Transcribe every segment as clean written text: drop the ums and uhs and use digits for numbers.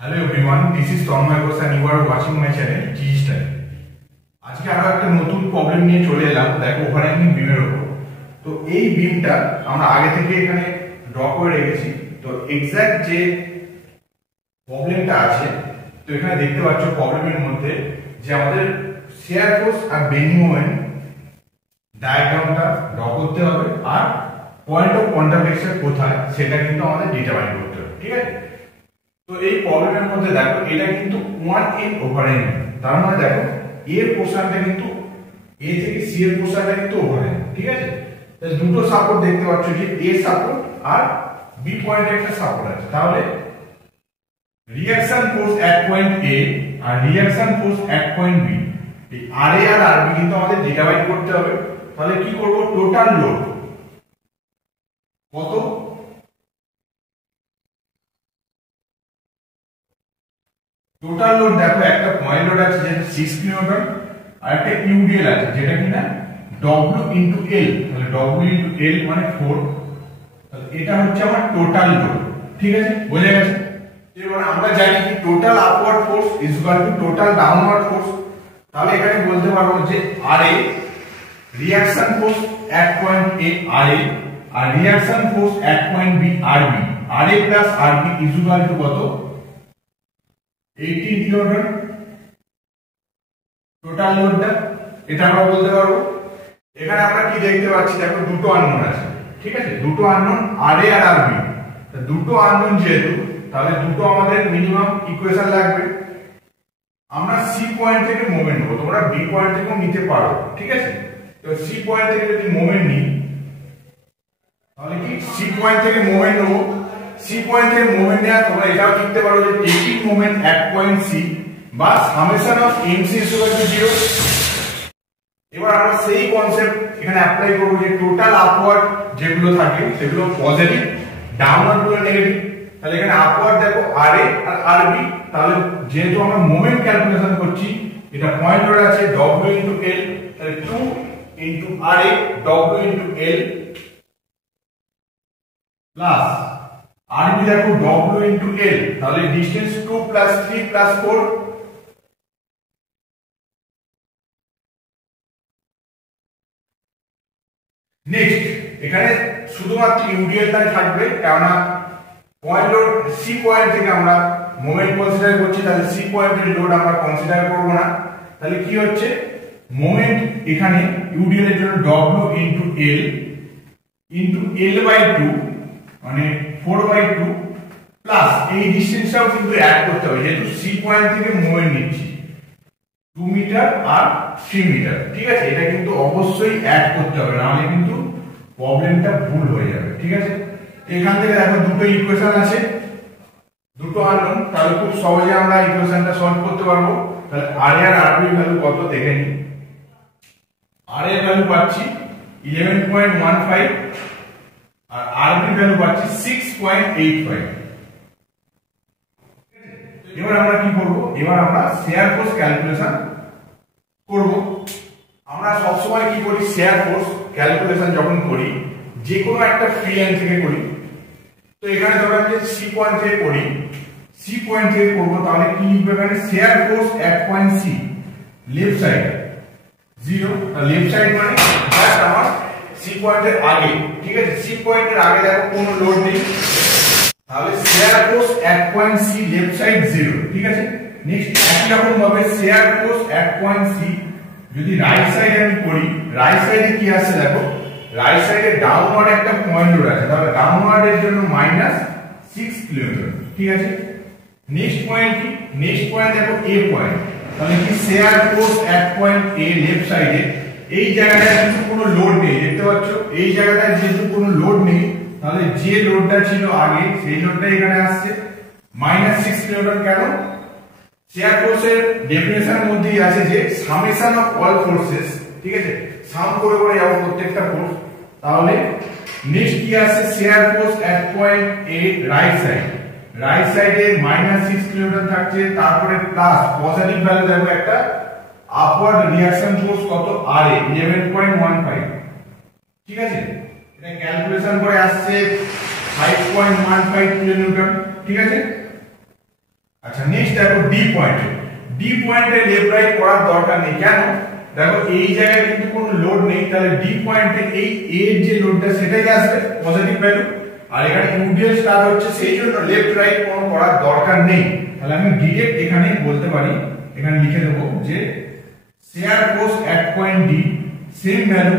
Hello everyone, this is Tanmay Ghosh and you are watching my channel G Study। আজকে আমরা একটা নতুন problem নিয়ে চলে এলাম। দেখো ওভারহ্যাঙ্গিং বিমের উপর। তো এই বিমটা আমরা আগে থেকে এখানে ড্র করে রেখেছি। তো এক্সাক্ট যে প্রবলেমটা আছে, তো এখানে দেখতে পাচ্ছ প্রবলেমের মধ্যে যে আমাদের শিয়ার ফোর্স আর বেন্ডিং মোমেন্ট ডায়াগ্রামটা ড্র করতে হবে, আর পয়েন্ট অফ কন্ট্রাকশন কোথায় সেটা কিন্তু আমাদের ডিটারমাইন করতে হবে। ঠিক আছে, তো এই প্রবলেমের মধ্যে দেখো এটা কিন্তু 1 ওভারহ্যাঙ্গিং, তার মানে দেখো এ পোরশনটা কিন্তু এ থেকে সি এর পোরশনটা কিন্তু ওভারহ্যাঙ্গিং। ঠিক আছে, তাহলে দুটো সাপোর্ট দেখতে পাচ্ছ যে এ সাপোর্ট আর বি পয়েন্টে একটা সাপোর্ট আছে। তাহলে reaction force at point A R reaction force at point B, এই আর এ আর আর বি কিন্তু আমাদের ডিটারমাইন করতে হবে। তাহলে কি করব, টোটাল লোড কত, টোটাল লোড দেখো একটা পয়েন্ট লোড আছে যেটা 6 কিলোনিউটন আর একটা ইউডিএল আছে যেটা কিনা W ইনটু L, তাহলে W ইনটু L মানে 4। তাহলে এটা হচ্ছে আমার টোটাল লোড। ঠিক আছে, বোঝা গেছে। এবার আমরা জানি কি total upward force is equal to total downward force. তাহলে এখানে বলতে পারবো যে RA reaction force at point A RA আর reaction force at point B RB, RA plus RB is equal to কত, 18 কিলোনিউটন টোটাল লোডটা। এটা আমরা বলতে পারবো। এখানে আমরা কি দেখতে পাচ্ছি, দেখো দুটো আননোন আছে। ঠিক আছে, দুটো আননোন RA আর RB। তো দুটো আননোন যেহেতু, তাহলে দুটো আমাদের মিনিমাম ইকুয়েশন লাগবে। আমরা সি পয়েন্ট থেকে মোমেন্ট নেব, তোমরা বি পয়েন্ট থেকেও নিতে পারো। ঠিক আছে, তো সি পয়েন্ট থেকে যদি মোমেন্ট নিই তাহলে কি সি পয়েন্ট থেকে মোমেন্ট নেব। সি পয়েন্ট থেকে মোমেন্ট নেওয়া তোমরা এটাও লিখতে পারো যে টেকিং মোমেন্ট এট পয়েন্ট সি বা summation of MC is equal to 0। এবার আমরা সেই কনসেপ্ট এখানে অ্যাপ্লাই করব যে টোটাল আপওয়ার্ড যেগুলো থাকে সেগুলো পজিটিভ, ডাউনওয়ার্ড গুলো নেগেটিভ। তাহলে এখানে আপওয়ার্ড দেখো RA আর RB, তাহলে যেহেতু আমরা মোমেন্ট ক্যালকুলেশন করছি এটা পয়েন্ট লোড আছে W ইনটু L, তাহলে 2 into RA W into L plus RB দেখো W ইনটু L, তাহলে ডিসটেন্স 2 প্লাস 3 প্লাস 4। নেক্সট এখানে শুধুমাত্র ইউডিএলটাই থাকবে, কেননা পয়েন্ট লোড সি পয়েন্ট থেকে আমরা মোমেন্ট কনসিডার করছি, তাহলে সি পয়েন্টের লোড আমরা কনসিডার করব না। তাহলে কি হচ্ছে, মোমেন্ট এখানে ইউডিএল এর জন্য W into L into L/2 মানে 4/2 প্লাস এই ডিসটেন্সটাও কিন্তু অ্যাড করতে হবে, যেহেতু সি পয়েন্ট থেকে মোমেন্ট নিচ্ছি 2 মিটার আর 3 মিটার। ঠিক আছে, এটা কিন্তু অবশ্যই অ্যাড করতে হবে, নাহলে কিন্তু প্রবলেমটা ভুল হয়ে যাবে। ঠিক আছে, এখান থেকে দেখো দুটো ইকুয়েশন আছে, দুটো আননোন, তাহলে খুব সহজে আমরা ইকুয়েশনটা সলভ করতে পারবো। তাহলে RA আর RB এর ভ্যালু কত দেখে নিই। RA এর ভ্যালু পাচ্ছি 11.15 আর RB এর ভ্যালু পাচ্ছি 6.85। এবার আমরা কি করব, এবার আমরা শিয়ার ফোর্স ক্যালকুলেশন করব। আমরা সব সময় কি করি, শিয়ার ফোর্স ক্যালকুলেশন যখন করি যে কোনো একটা ফ্রি লাইন থেকে করি। তো এখানে ধরো যে সি পয়েন্ট থেকে করি, সি পয়েন্ট থেকে করব, তাহলে কি লিখবে এখানে, shear force at point C left side 0, left side মানে জাস্ট আমার সি পয়েন্টের আগে। ঠিক আছে, সি পয়েন্টের আগে দেখো কোনো লোড নেই, তাহলে শিয়ার force at point C left side 0। ঠিক আছে, নেক্সট একই রকম ভাবে শিয়ার ফোর্স এট পয়েন্ট সি যদি রাইট সাইডে আমি করি, রাইট সাইডে কি আসছে দেখো, রাইট সাইডে ডাউনওয়ার্ড একটা পয়েন্ট লোড আছে, তাহলে ডাউনওয়ার্ড এর জন্য -6 কিলোমিটার। ঠিক আছে, নেক্সট পয়েন্ট কি, নেক্সট পয়েন্ট দেখো এ পয়েন্ট, তাহলে কি শিয়ার force at point A left সাইডে, এই জায়গাটায় কিন্তু কোনো লোড নেই, দেখতে পাচ্ছ এই জায়গাটায় যেহেতু কোনো লোড নেই, তাহলে যে লোডটা ছিল আগে সেই লোডটা এখানে আসছে -6 কিলোমিটার। কেন, শিয়ার ফোর্সের ডেফিনেশনের মধ্যেই আছে যে সামেশন অফ অল ফোর্সেস। ঠিক আছে, সাম করে করে যাব প্রত্যেকটা ফোর্স। তাহলে নেক্সট কি আছে, শিয়ার force at point A right side, right সাইডে -6 কিলোমিটার থাকছে, তারপরে প্লাস পজিটিভ ভ্যালু দেখো একটা আপওয়ার্ড রিঅ্যাকশন ফোর্স কত RA 11.15। ঠিক আছে, এটা ক্যালকুলেশন করে আসছে 5.15 কিলোনিউটন। ঠিক আছে, আচ্ছা দেখো ডি পয়েন্টে লেফট রাইট করার দরকার নেই। কেন? দেখো এই জায়গায় কিন্তু কোনো লোড নেই, তাহলে ডি পয়েন্টে এই এ এর যে লোডটা সেটাই আসবে পজিটিভ ভ্যালু, আর এখানে ইউডিএল স্টার হচ্ছে, সেই জন্য লেফট রাইট কোনো করার দরকার নেই। তাহলে আমি ডিরেক্ট এখানে বলতে পারি, এখানে লিখে দেবো যে shear force at point D same value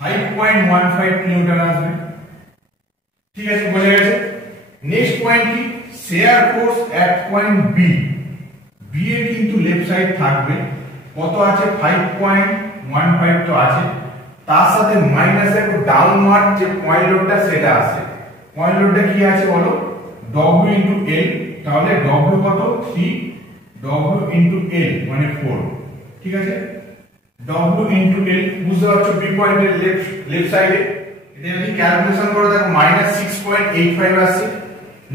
5.15 newton আসবে। ঠিক আছে, বোঝা গেছে। নেক্সট পয়েন্ট কি? Shear force at point B, B এর কিন্তু লেফট সাইড থাকবে, কত আছে? 5.15 তো আছে, তার সাথে মাইনাস দেখো ডাউনওয়ার্ড যে পয়েন্ট লোডটা সেটা আছে। পয়েন্ট লোডটা কি আছে বলো? W ইনটু L, তাহলে W কত? 3, W ইনটু L মানে 4। ঠিক আছে, W ইনটু L বুঝতে পারছো বি পয়েন্টের লেফট সাইডে। এটা যদি ক্যালকুলেশন করো দেখো -6.85 আসছে।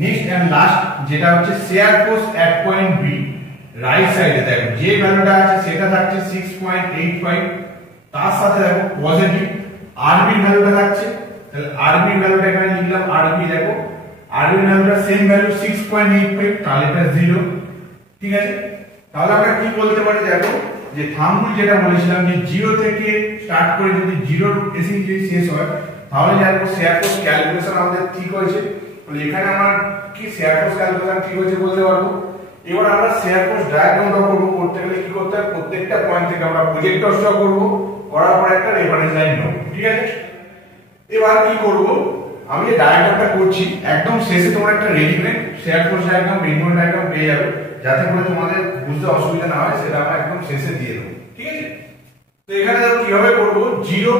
নেক্সট এন্ড লাস্ট যেটা হচ্ছে share force at point B, right সাইডে দেখো যে ভ্যালুটা আছে সেটা থাকছে 6.85, তার সাথে দেখো পজিটিভ আরবি ভ্যালুটা থাকছে, তাহলে আরবি ভ্যালুটা এখানে লিখলাম। আরবি দেখো আরবি ভ্যালুটা সেম ভ্যালু 6.85, তাহলে এটা 0। ঠিক আছে, তাহলে আমরা কি বলতে পারি দেখো, যে থাম্ব রুল যেটা বলেছিলাম যে 0 থেকে স্টার্ট করে যদি 0 এসে যদি শেষ হয়, তাহলে দেখো শেয়ার ফোর্স ক্যালকুলেশন আমাদের ঠিক হয়েছে। তাহলে এখানে আমার কি শেয়ার ফোর্স ক্যালকুলেশন ঠিক হয়েছে বলতে পারবো। এবার আমরা শেয়ার ফোর্স ডায়াগ্রামটা করব, করতে গেলে কি করতে হবে? প্রত্যেকটা পয়েন্ট থেকে আমরা প্রজেক্টর ড্র করব, করার পর একটা রেফারেন্স লাইন নেব। ঠিক আছে, এবার কি করব, আমি যে ডায়াগ্রামটা করছি একদম শেষে তোমরা একটা readymade share force diagram, main diagram পেয়ে যাবে, যাতে করে তোমাদের বুঝতে অসুবিধা না হয়, সেটা আমরা একদম শেষে দিয়ে দেব। ঠিক আছে, তো এখানে দেখো কিভাবে করব। 0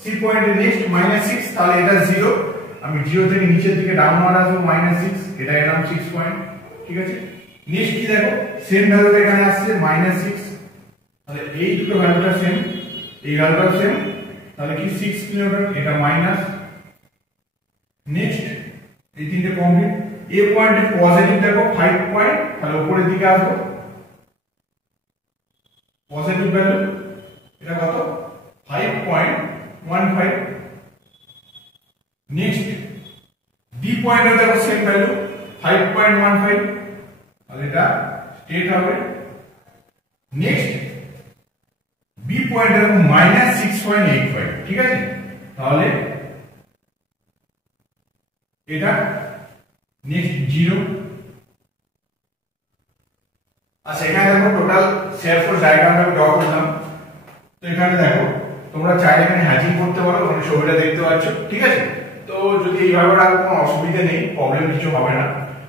সি পয়েন্টে নেক্সট -6, তাহলে এটা 0, আমি 0 থেকে নিচের দিকে ডাউনওয়ার্ড আসবো -6, এটা এলাম 6 পয়েন্ট। ঠিক আছে, নেক্সট কি দেখো সেম ভ্যালুটা এখানে আসছে -6, তাহলে এই দুটো ভ্যালুটা সেম, এই ভ্যালুটা সেম, তাহলে কি 6 কিলোমিটার, এটা মাইনাস। নেক্সট এই তিনটে কমপ্লিট। এ পয়েন্টে পজিটিভ দেখো 5 পয়েন্ট, তাহলে উপরের দিকে আসবো পজিটিভ ভ্যালু, এটা কত? 5.15। নেক্সট ডি পয়েন্টে দেখো সেম ভ্যালু 5.15, তাহলে এটা স্ট্রেট হবে। নেক্সট বি পয়েন্টে দেখো -6.85। ঠিক আছে, তাহলে এটা নেক্সট 0। আচ্ছা, এখানে দেখো টোটাল শেয়ার ফোর্স ডায়াগ্রামটা ড্র করলাম। তো এখানে দেখো তোমরা চাইলে এখানে হ্যাচিং করতে পারো, তোমরা ছবিটা দেখতে পাচ্ছ। ঠিক আছে, তো যদি এইভাবে রাখো কোনো অসুবিধা নেই, প্রবলেম কিছু হবে না।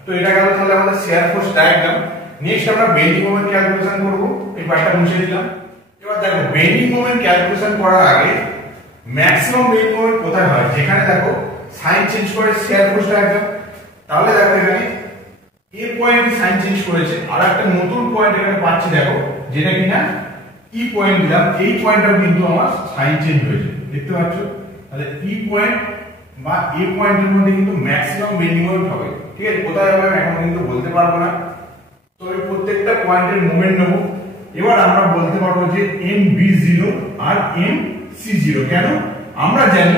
তো এটা গেল তাহলে আমাদের শেয়ার ফোর্স ডায়াগ্রাম। নেক্সট আমরা বেন্ডিং মোমেন্ট ক্যালকুলেশন করব, এই পার্টটা মুছে দিলাম। এবার দেখো বেন্ডিং মোমেন্ট ক্যালকুলেশন করার আগে ম্যাক্সিমাম বেন্ডিং মোমেন্ট কোথায় হয়? যেখানে দেখো সাইন চেঞ্জ করে শেয়ার ফোর্স ডায়াগ্রাম, তাহলে দেখো এখানে এ পয়েন্টে সাইন চেঞ্জ করেছে, আর একটা নতুন পয়েন্ট এখানে পাচ্ছি দেখো, যেটা কিনা ই পয়েন্ট দিলাম, এই পয়েন্টটাও কিন্তু আমার সাইন চেঞ্জ হয়েছে, দেখতে পাচ্ছ। তাহলে ই পয়েন্ট বা এ পয়েন্টের মধ্যে কিন্তু ম্যাক্সিমাম বেন্ডিং মোমেন্ট হবে। ঠিক আছে, কোথায় হবে আমি এখন কিন্তু বলতে পারবো না, তো আমি প্রত্যেকটা পয়েন্টের মোমেন্ট নেব। এবার আমরা বলতে পারবো যে MB0 আর MC0। কেন? আমরা জানি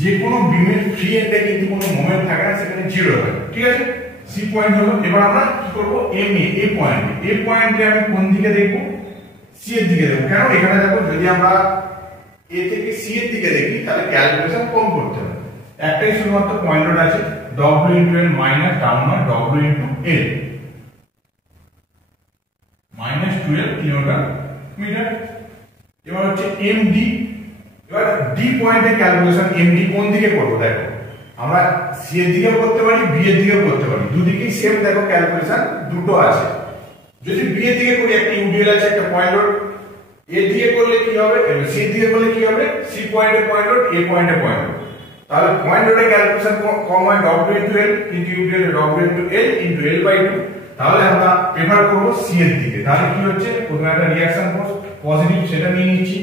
যে কোনো বিমের ফ্রি এন্ডে কিন্তু কোনো মোমেন্ট থাকে না, সেখানে 0 হয়। ঠিক আছে, সি পয়েন্ট হলো। এবার আমরা কি করব? MA, এ পয়েন্টে আমি কোন দিকে দেখব? সি এর দিকে দেখব। কেন? এখানে দেখো যদি আমরা এ থেকে সি এর দিকে দেখি তাহলে ক্যালকুলেশন কম করতে হবে। একটাই শুধুমাত্র পয়েন্ট লোড আছে, W * L minus downward W * L -12 kilometre metre. এবার হচ্ছে MD। এবার ডি পয়েন্টে ক্যালকুলেশন MD কোন দিকে করব? দেখো আমরা সি এর দিকেও করতে পারি, বি এর দিকেও করতে পারি, দুদিকেই সেম দেখো ক্যালকুলেশন দুটো আছে। যদি বি এর দিকে করি একটা ইউডিএল আছে, একটা পয়েন্ট লোড, এর দিকে করলে কি হবে? সি এর দিকে করলে কি হবে? সি পয়েন্টে পয়েন্ট লোড, এ পয়েন্টে পয়েন্ট লোড, তাহলে পয়েন্ট লোডের ক্যালকুলেশন কম হয় W * L কিন্তু ইউডিএল W * L * L/2, তাহলে আমরা প্রেফার করব সি এর দিকে। তাহলে কি হচ্ছে? প্রথমে একটা রিঅ্যাকশন ফোর্স পজিটিভ সেটা নিয়ে নিচ্ছি,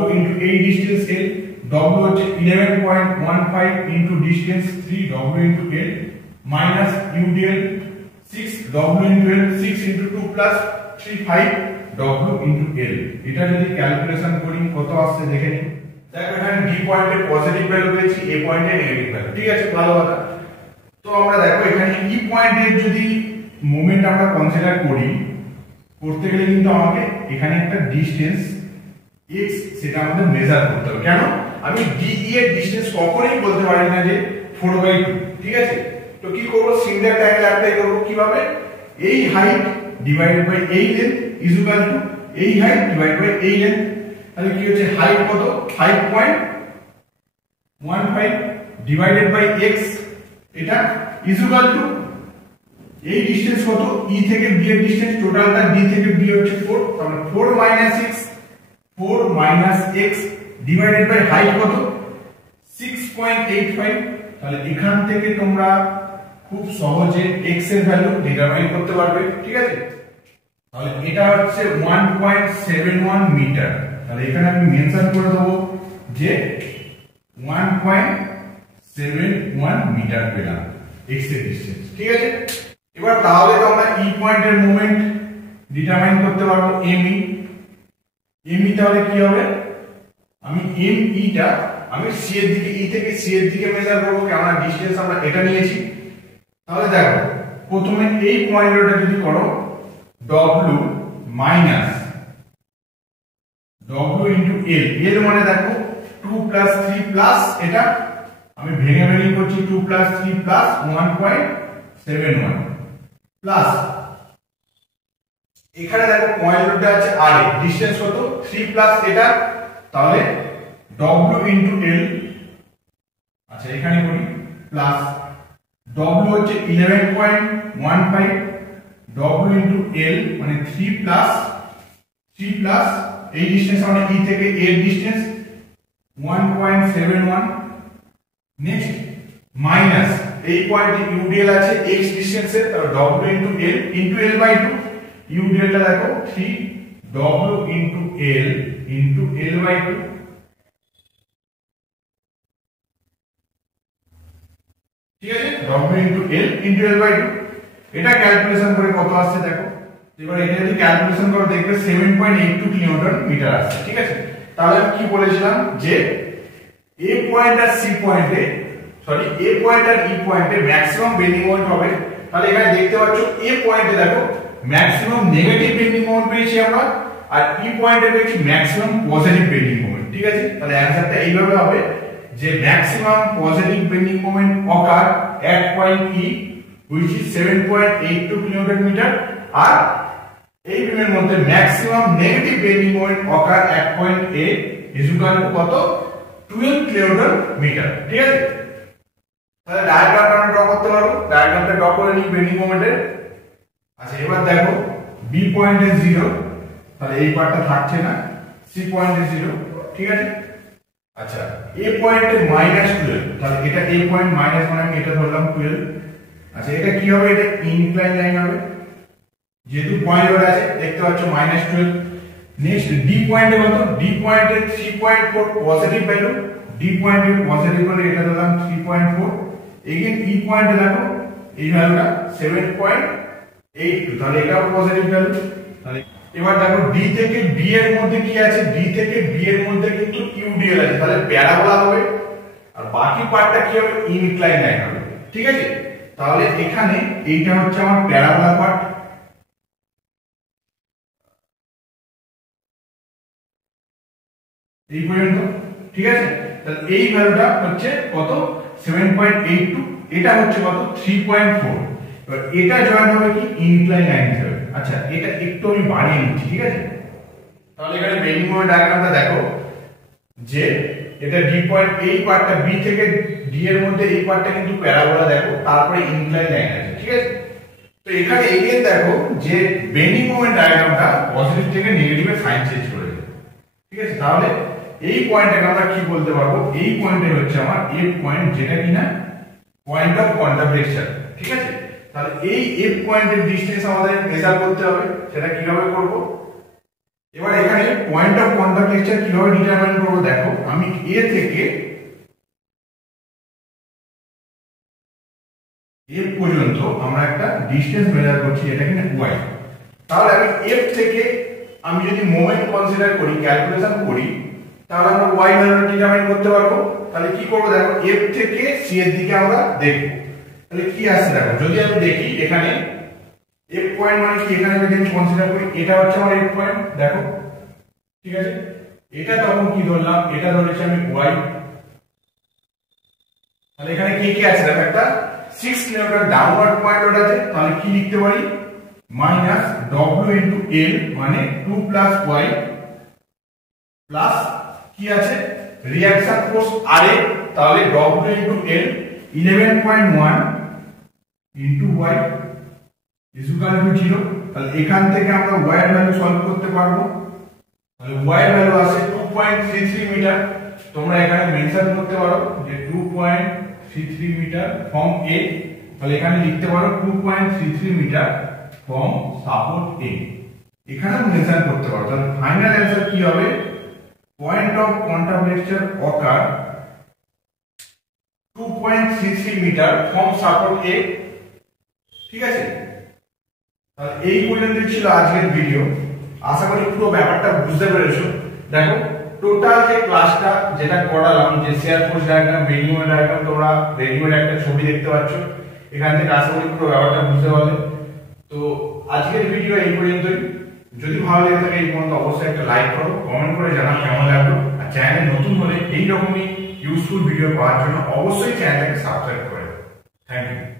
W * এই ডিসটেন্স L, W হচ্ছে 11.15 into distance 3 W * L minus UDL 6 W * L 6 into 2 plus 3 5 W * L। এটা যদি ক্যালকুলেশন করি কত আসছে দেখে নিন। দেখো এখানে ডি পয়েন্টে পজিটিভ ভ্যালু পেয়েছি, এ পয়েন্টে নেগেটিভ ভ্যালু। ঠিক আছে, ভালো কথা। তো আমরা দেখো এখানে ই পয়েন্টের যদি মোমেন্ট আমরা কনসিডার করি করতে গেলে কিন্তু আমাকে এখানে একটা ডিসটেন্স x সেটা আমাদের মেজার করতে হবে। কেন? আমি ডি এর ডিসটেন্স কখনোই বলতে পারি না যে 4/2, ঠিক আছে? তো কি করব, সিঙ্গেল ট্যাঙ্গেল অ্যাপ্লাই করব কিভাবে, এই হাইট ডিভাইডেড বাই এই লেন্থ ইজ ইকুয়াল টু এই হাইট ডিভাইডেড বাই এই লেন্থ। তাহলে কি হচ্ছে, হাইট কত 5.15 ডিভাইডেড বাই x, এটা ইজ ইকুয়াল টু এই ডিসটেন্স কত, e থেকে b এর ডিসটেন্স টোটালটা d থেকে b হচ্ছে 4, তাহলে 4 minus x divided by height কত 6.85। তাহলে এখান থেকে তোমরা খুব সহজে x এর ভ্যালু ডিটারমাইন করতে পারবে, ঠিক আছে? তাহলে এটা হচ্ছে 1.71 মিটার। তাহলে এখানে আমি মেনশন করে দেব যে 1.71 মিটার পেলাম x এর ডিসটেন্স, ঠিক আছে? এবার তাহলে তো আমরা ই পয়েন্টের মোমেন্ট ডিটারমাইন করতে পারবো এমই। এমই তাহলে কি হবে, আমি এমইটা আমি সি এর দিকে, ই থেকে সি এর দিকে মেজার করব, কেননা ডিসটেন্স আমরা এটা নিয়েছি। তাহলে দেখো প্রথমে এই পয়েন্টটা যদি করো w minus w into L, L মানে দেখো 2 প্লাস 3 প্লাস, এটা আমি ভেঙে ভেঙে করছি 2 প্লাস 3 প্লাস 1.71 প্লাস এখানে দেখো পয়েন্টটা আছে আর এ, ডিসটেন্স কত 3 প্লাস এটা, তাহলে w ইনটু এল, আচ্ছা এখানে করি প্লাস w হচ্ছে 11.15, w ইনটু এল মানে 3 প্লাস এই ডিসটেন্স মানে ই থেকে এ এর ডিসটেন্স 1.71, নেক্সট মাইনাস এই পয়েন্টে ইউডিএল আছে x ডিসটেন্সে, তাহলে w ইনটু l বাই 2, ইউডিএলটা দেখো 3 w ইনটু l বাই 2, ঠিক আছে? w ইনটু l বাই 2, এটা ক্যালকুলেশন করে কত আসছে দেখো। এবার এটা যদি ক্যালকুলেশন করো দেখবে 7.82 কিলোনিউটন মিটার আসছে, ঠিক আছে? তাহলে আমি কি বলেছিলাম যে এ পয়েন্ট আর সি পয়েন্টে, সরি এ পয়েন্ট আর ই পয়েন্টে ম্যাক্সিমাম বেন্ডিং মোমেন্ট হবে। তাহলে এখানে দেখতে পাচ্ছ এ পয়েন্টে দেখো ম্যাক্সিমাম নেগেটিভ বেন্ডিং মোমেন্ট পেয়েছি আমরা, আর ই পয়েন্টে পেয়েছি ম্যাক্সিমাম পজিটিভ বেন্ডিং মোমেন্ট, ঠিক আছে? তাহলে অ্যানসারটা এইভাবে হবে যে maximum positive bending moment occur at point E which is 7.82 kilonewton metre, আর এই বিমের মধ্যে maximum negative bending moment occur at point A is equal to কত 12 কিলোনিউটন মিটার, ঠিক আছে? তাহলে ডায়াগ্রামটা আমরা ড্র করতে পারবো, ডায়াগ্রামটা ড্র করে নিই বেন্ডিং মোমেন্টের। আচ্ছা এবার দেখো বি পয়েন্টে 0, তাহলে এই পার্টটা থাকছে না, সি পয়েন্টে 0, ঠিক আছে? আচ্ছা এ পয়েন্টে -12, তাহলে এটা এ পয়েন্ট মাইনাস মানে আমি এটা ধরলাম 12। আচ্ছা এটা কি হবে, এটা ইনক্লাইন লাইন হবে, যেহেতু পয়েন্ট ওর আছে দেখতে পাচ্ছ -12। নেক্সট ডি পয়েন্টে কত, ডি পয়েন্টে 3.4 পজিটিভ ভ্যালু, ডি পয়েন্টে পজিটিভ হলে এটা ধরলাম 3.4। এগেইন ই পয়েন্টে দেখো এই ভ্যালুটা 7.82, তাহলে এটাও পজিটিভ ভ্যালু। তাহলে এবার দেখো ডি থেকে বি এর মধ্যে কি আছে, ডি থেকে বি এর মধ্যে কিন্তু ইউডিএল আছে, তাহলে প্যারাবোলা হবে, আর বাকি পার্টটা কি হবে, ইনক্লাইন লাইন হবে, ঠিক আছে? তাহলে এখানে এইটা হচ্ছে আমার প্যারাবোলা পার্ট, এই পর্যন্ত, ঠিক আছে? তাহলে এই ভ্যালুটা হচ্ছে কত 7.82, এটা হচ্ছে কত 3.4। এবার এটা জয়েন হবে কি ইনক্লাইন লাইন হিসেবে। আচ্ছা এটা একটু আমি বাড়িয়ে নিচ্ছি, ঠিক আছে? তাহলে এখানে বেন্ডিং মোমেন্ট ডায়াগ্রামটা দেখো যে এটা ডি পয়েন্ট, এই পার্টটা বি থেকে ডি এর মধ্যে এই পার্টটা কিন্তু প্যারাবোলা দেখো, তারপরে ইনক্লাইন লাইন আছে, ঠিক আছে? তো এখানে এগেইন দেখো যে বেন্ডিং মোমেন্ট ডায়াগ্রামটা পজিটিভ থেকে নেগেটিভে সাইন চেঞ্জ করে দেবে, ঠিক আছে? তাহলে এই পয়েন্টটাকে আমরা কি বলতে পারবো, এই পয়েন্টে হচ্ছে আমার এফ পয়েন্ট, যেটা কিনা পয়েন্ট অফ কন্টাক্টেশন, ঠিক আছে? তাহলে এই এফ পয়েন্টের ডিসটেন্স আমাদের মেজার করতে হবে, সেটা কিভাবে করব? এবার এখানে পয়েন্ট অফ কন্টাক্টেশন কিভাবে ডিটারমাইন করব দেখো, আমি এ থেকে এফ পর্যন্ত আমরা একটা ডিসটেন্স মেজার করছি, এটা কিনা ওয়াই। তাহলে আমি এফ থেকে আমি যদি মোমেন্ট কনসিডার করি, ক্যালকুলেশন করি, তাহলে আমরা ওয়াই ভ্যালুটা ডিটারমাইন করতে পারবো। তাহলে কি করব দেখো, এফ থেকে সি এর দিকে আমরা দেখব, তাহলে কি আসছে দেখো, যদি আমি দেখি এখানে এফ পয়েন্ট মানে কি, এখানে যদি আমি কনসিডার করি এটা হচ্ছে আমার এফ পয়েন্ট, দেখো ঠিক আছে। এটা তখন কি ধরলাম, এটা ধরেছি আমি ওয়াই। তাহলে এখানে কি কি আছে দেখো, একটা 6 কিলোমিটার ডাউনওয়ার্ড পয়েন্ট ওটা আছে, তাহলে কি লিখতে পারি মাইনাস ডব্লিউ ইনটু এল মানে 2 প্লাস ওয়াই প্লাস কি আছে রিঅ্যাকশন ফোর্স আর এ, তাহলে W into L 11.1 into y is equal to 0। তাহলে এখান থেকে আমরা ওয়াই এর ভ্যালু সলভ করতে পারবো। তাহলে ওয়াই এর ভ্যালু আছে 2.33 মিটার, তোমরা এখানে মেনশন করতে পারো যে 2.33 মিটার ফ্রম এ, তাহলে এখানে লিখতে পারো 2.33 মিটার ফ্রম সাপোর্ট এ, এখানে মেনশন করতে পারো। তাহলে ফাইনাল অ্যানসার কি হবে, point of contact occur 2.33 metre from support A. ঠিক আছে, তাহলে এই পর্যন্ত ছিল আজকের ভিডিও। আশা করি পুরো ব্যাপারটা বুঝতে পেরেছো। দেখো টোটাল যে ক্লাসটা যেটা করালাম, যে শেয়ার ফোর্স ডায়াগ্রাম, রেডিওয়েড ডায়াগ্রাম, তোমরা রেডিওয়েড একটা ছবি দেখতে পাচ্ছ, এখান থেকে আশা করি পুরো ব্যাপারটা বুঝতে পারলে। তো আজকের ভিডিও এই পর্যন্তই। যদি ভালো লেগে থাকে এই পর্যন্ত অবশ্যই একটা লাইক করো, কমেন্ট করে জানাও কেমন লাগলো। আর চ্যানেলে নতুন হলে এই রকমই ইউজফুল ভিডিও পাওয়ার জন্য অবশ্যই চ্যানেলটাকে সাবস্ক্রাইব করে। Thank you.